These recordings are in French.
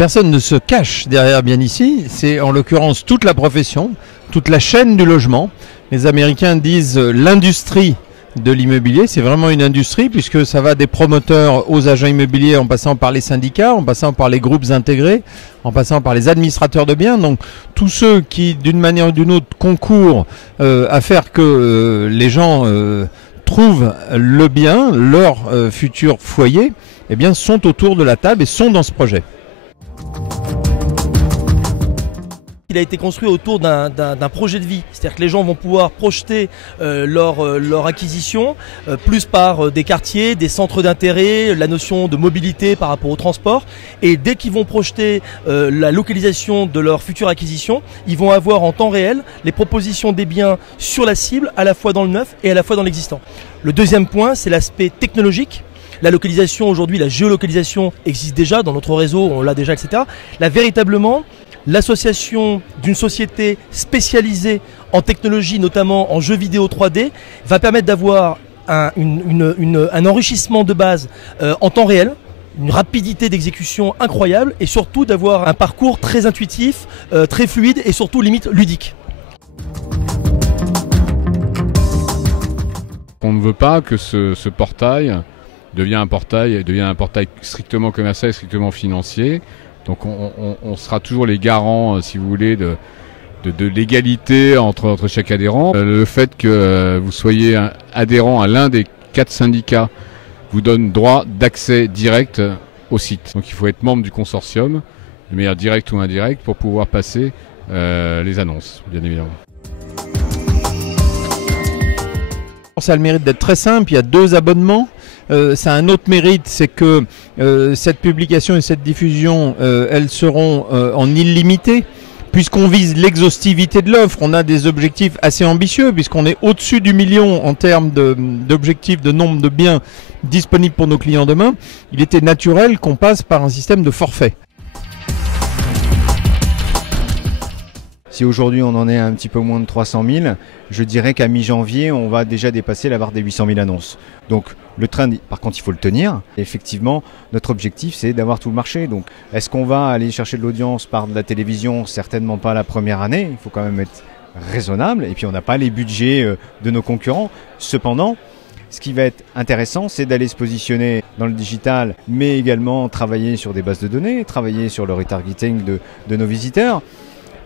Personne ne se cache derrière bien ici, c'est en l'occurrence toute la profession, toute la chaîne du logement. Les Américains disent l'industrie de l'immobilier, c'est vraiment une industrie puisque ça va des promoteurs aux agents immobiliers en passant par les syndicats, en passant par les groupes intégrés, en passant par les administrateurs de biens. Donc tous ceux qui d'une manière ou d'une autre concourent à faire que les gens trouvent le bien, leur futur foyer, eh bien sont autour de la table et sont dans ce projet. Il a été construit autour d'un projet de vie, c'est-à-dire que les gens vont pouvoir projeter leur acquisition plus par des quartiers, des centres d'intérêt, la notion de mobilité par rapport au transport, et dès qu'ils vont projeter la localisation de leur future acquisition, ils vont avoir en temps réel les propositions des biens sur la cible, à la fois dans le neuf et à la fois dans l'existant. Le deuxième point, c'est l'aspect technologique. La localisation aujourd'hui, la géolocalisation existe déjà dans notre réseau, on l'a déjà, etc. Là, véritablement, l'association d'une société spécialisée en technologie, notamment en jeux vidéo 3D, va permettre d'avoir un enrichissement de base en temps réel, une rapidité d'exécution incroyable et surtout d'avoir un parcours très intuitif, très fluide et surtout limite ludique. On ne veut pas que ce portail devienne un portail strictement commercial, strictement financier. Donc on sera toujours les garants, si vous voulez, de l'égalité entre chaque adhérent. Le fait que vous soyez adhérent à l'un des 4 syndicats vous donne droit d'accès direct au site. Donc il faut être membre du consortium, de manière directe ou indirecte, pour pouvoir passer les annonces, bien évidemment. Ça a le mérite d'être très simple, il y a 2 abonnements. Ça a un autre mérite, c'est que cette publication et cette diffusion, elles seront en illimité. Puisqu'on vise l'exhaustivité de l'offre, on a des objectifs assez ambitieux, puisqu'on est au-dessus du million en termes d'objectifs de nombre de biens disponibles pour nos clients demain. Il était naturel qu'on passe par un système de forfait. Si aujourd'hui on en est à un petit peu moins de 300 000, je dirais qu'à mi-janvier, on va déjà dépasser la barre des 800 000 annonces. Donc le train, par contre, il faut le tenir. Et effectivement, notre objectif, c'est d'avoir tout le marché. Donc est-ce qu'on va aller chercher de l'audience par de la télévision? Certainement pas la première année. Il faut quand même être raisonnable. Et puis on n'a pas les budgets de nos concurrents. Cependant, ce qui va être intéressant, c'est d'aller se positionner dans le digital, mais également travailler sur des bases de données, travailler sur le retargeting de nos visiteurs.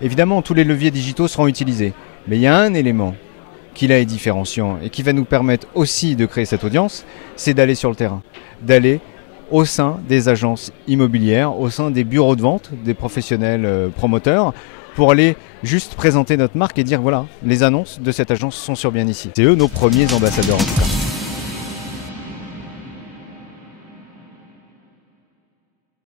Évidemment, tous les leviers digitaux seront utilisés, mais il y a un élément qui là est différenciant et qui va nous permettre aussi de créer cette audience, c'est d'aller sur le terrain, d'aller au sein des agences immobilières, au sein des bureaux de vente, des professionnels promoteurs, pour aller juste présenter notre marque et dire voilà, les annonces de cette agence sont sur bien ici. C'est eux nos premiers ambassadeurs en tout cas.